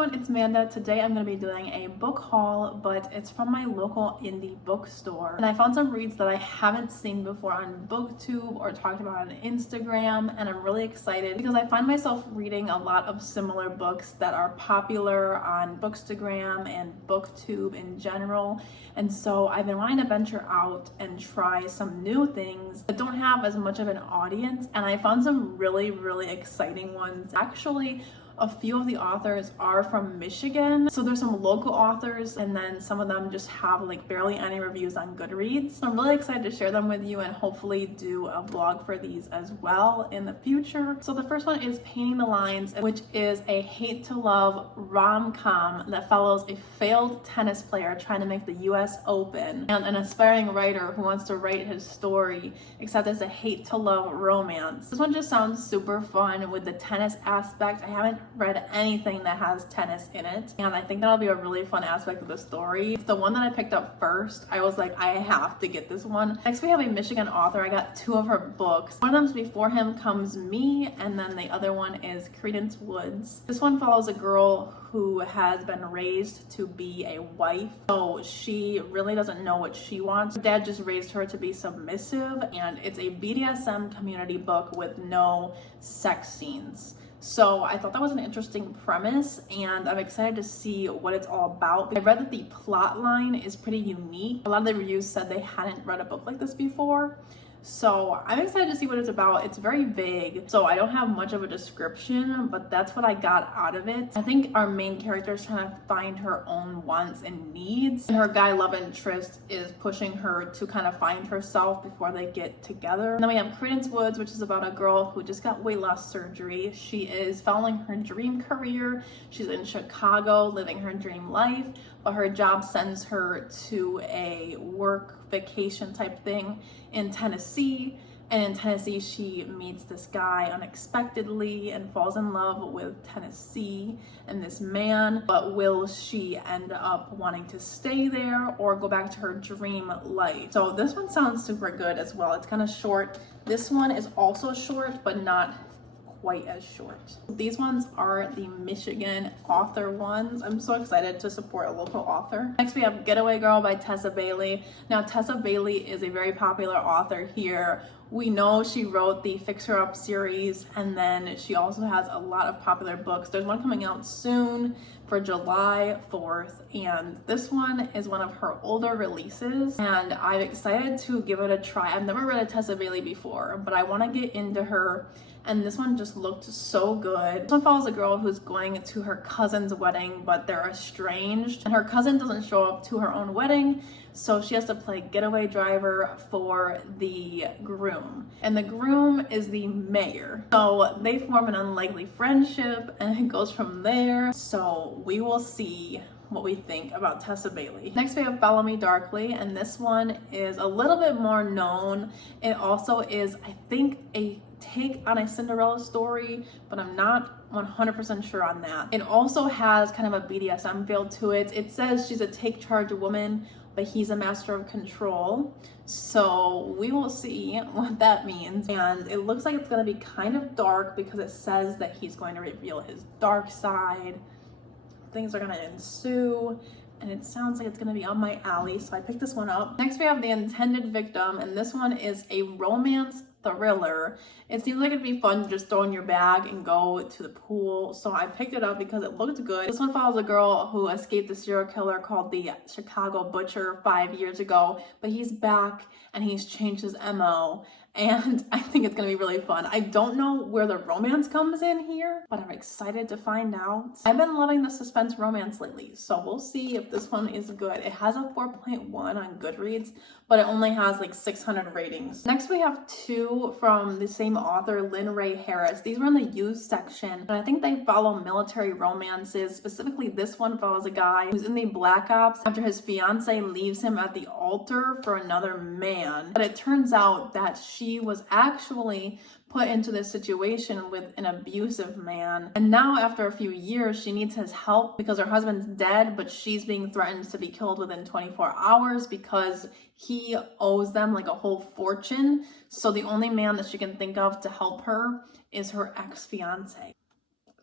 everyone, it's Amanda. Today I'm going to be doing a book haul, but it's from my local indie bookstore. And I found some reads that I haven't seen before on BookTube or talked about on Instagram, and I'm really excited because I find myself reading a lot of similar books that are popular on Bookstagram and BookTube in general. And so I've been wanting to venture out and try some new things that don't have as much of an audience, and I found some really exciting ones. Actually, a few of the authors are from Michigan, so there's some local authors, and then some of them just have like barely any reviews on Goodreads. So I'm really excited to share them with you and hopefully do a vlog for these as well in the future. So the first one is Painting the Lines, which is a hate to love rom-com that follows a failed tennis player trying to make the US Open and an aspiring writer who wants to write his story, except it's a hate to love romance. This one just sounds super fun with the tennis aspect. I haven't read anything that has tennis in it, and I think that'll be a really fun aspect of the story. It's the one that I picked up first. I was like, I have to get this one. Next we have a Michigan author. I got two of her books. One of them's Before Him Comes Me, and then the other one is Credence Woods. This one follows a girl who has been raised to be a wife, so she really doesn't know what she wants. Her dad just raised her to be submissive, and it's a BDSM community book with no sex scenes. So I thought that was an interesting premise, and I'm excited to see what it's all about. I read that the plot line is pretty unique. A lot of the reviews said they hadn't read a book like this before. So I'm excited to see what it's about. It's very vague, so I don't have much of a description, but that's what I got out of it. I think our main character is trying to find her own wants and needs, and her guy love interest is pushing her to kind of find herself before they get together. And then we have Credence Woods, which is about a girl who just got weight loss surgery. She is following her dream career. She's in Chicago living her dream life, but her job sends her to a work vacation type thing in Tennessee. And in Tennessee, she meets this guy unexpectedly and falls in love with Tennessee and this man. But will she end up wanting to stay there or go back to her dream life? So this one sounds super good as well. It's kind of short. This one is also short, but not quite as short. These ones are the Michigan author ones. I'm so excited to support a local author. Next we have Getaway Girl by Tessa Bailey. Now Tessa Bailey is a very popular author here. We know she wrote the Fix Her Up series, and then she also has a lot of popular books. There's one coming out soon for July 4th, and this one is one of her older releases, and I'm excited to give it a try. I've never read a Tessa Bailey before, but I want to get into her, and this one just looked so good. This one follows a girl who's going to her cousin's wedding, but they're estranged, and her cousin doesn't show up to her own wedding, so she has to play getaway driver for the groom. And the groom is the mayor. So they form an unlikely friendship, and it goes from there. So we will see what we think about Tessa Bailey. Next we have Follow Me Darkly, and this one is a little bit more known. It also is, I think, a take on a Cinderella story, but I'm not 100% sure on that. It also has kind of a BDSM feel to it. It says she's a take charge woman, but he's a master of control. So we will see what that means. And it looks like it's going to be kind of dark because it says that he's going to reveal his dark side. Things are going to ensue, and it sounds like it's going to be up my alley, so I picked this one up. Next we have The Intended Victim, and this one is a romance thriller. It seems like it'd be fun to just throw in your bag and go to the pool, so I picked it up because it looked good. This one follows a girl who escaped the serial killer called the Chicago Butcher 5 years ago, but he's back and he's changed his MO, and I think it's gonna be really fun. I don't know where the romance comes in here, but I'm excited to find out. I've been loving the suspense romance lately, so we'll see if this one is good. It has a 4.1 on Goodreads, but it only has like 600 ratings. Next we have two from the same author, Lynn Ray Harris. These were in the used section, and I think they follow military romances. Specifically, this one follows a guy who's in the Black Ops after his fiance leaves him at the altar for another man. But it turns out that she was actually put into this situation with an abusive man. And now after a few years, she needs his help because her husband's dead, but she's being threatened to be killed within 24 hours because he owes them like a whole fortune. So the only man that she can think of to help her is her ex-fiance.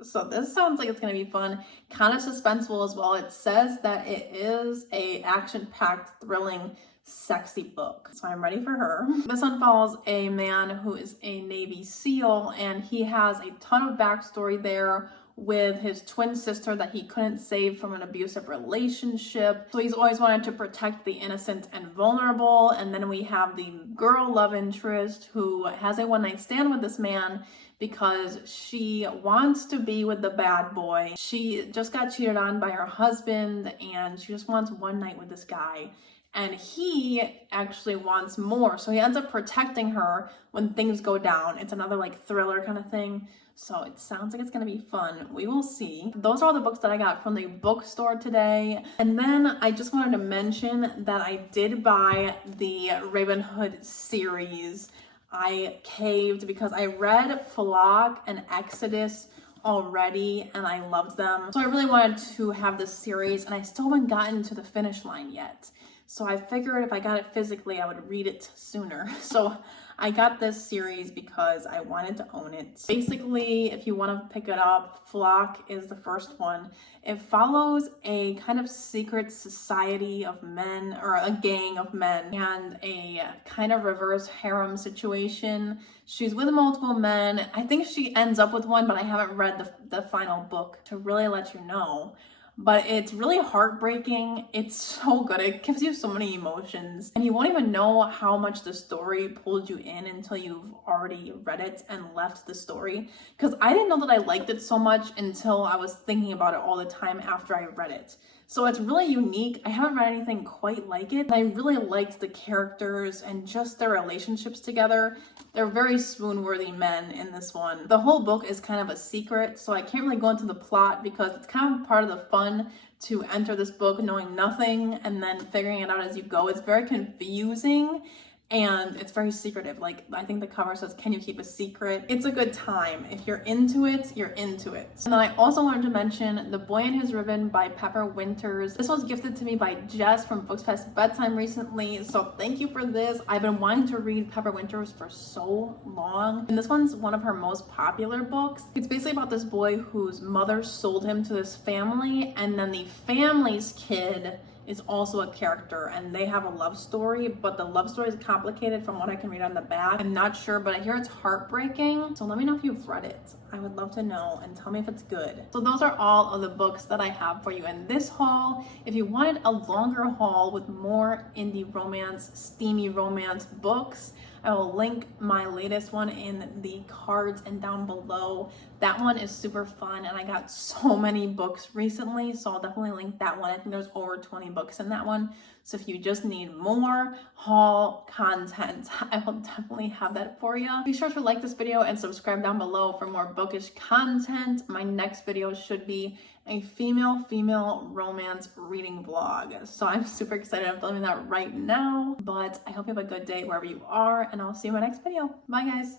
So this sounds like it's gonna be fun, kind of suspenseful as well. It says that it is a action-packed, thrilling, sexy book. So I'm ready for her. This one follows a man who is a Navy SEAL, and he has a ton of backstory there with his twin sister that he couldn't save from an abusive relationship. So he's always wanted to protect the innocent and vulnerable. And then we have the girl love interest who has a one-night stand with this man because she wants to be with the bad boy. She just got cheated on by her husband and she just wants one night with this guy. And he actually wants more. So he ends up protecting her when things go down. It's another like thriller kind of thing. So it sounds like it's gonna be fun. We will see. Those are all the books that I got from the bookstore today. And then I just wanted to mention that I did buy the Raven Hood series. I caved because I read Flock and Exodus already and I loved them. So I really wanted to have this series and I still haven't gotten to the finish line yet. So I figured if I got it physically, I would read it sooner. So I got this series because I wanted to own it. Basically, if you want to pick it up, Flock is the first one. It follows a kind of secret society of men, or a gang of men, and a kind of reverse harem situation. She's with multiple men. I think she ends up with one, but I haven't read the final book to really let you know. But it's really heartbreaking. It's so good. It gives you so many emotions. And you won't even know how much the story pulled you in until you've already read it and left the story. Because I didn't know that I liked it so much until I was thinking about it all the time after I read it. So it's really unique. I haven't read anything quite like it. I really liked the characters and just their relationships together. They're very swoon-worthy men in this one. The whole book is kind of a secret, so I can't really go into the plot because it's kind of part of the fun to enter this book knowing nothing and then figuring it out as you go. It's very confusing and it's very secretive. Like, I think the cover says, "Can you keep a secret?" It's a good time. If you're into it, you're into it. And then I also wanted to mention The Boy and His Ribbon by Pepper Winters. This was gifted to me by Jess from Books Past Bedtime recently, so thank you for this. I've been wanting to read Pepper Winters for so long, and this one's one of her most popular books. It's basically about this boy whose mother sold him to this family, and then the family's kid is also a character and they have a love story, but the love story is complicated from what I can read on the back. I'm not sure, but I hear it's heartbreaking. So let me know if you've read it. I would love to know and tell me if it's good. So those are all of the books that I have for you in this haul. If you wanted a longer haul with more indie romance, steamy romance books, I will link my latest one in the cards and down below. That one is super fun and I got so many books recently, so I'll definitely link that one. I think there's over 20 books in that one. So if you just need more haul content, I will definitely have that for you. Be sure to like this video and subscribe down below for more bookish content. My next video should be a female romance reading vlog. So I'm super excited. I'm filming that right now, but I hope you have a good day wherever you are and I'll see you in my next video. Bye guys.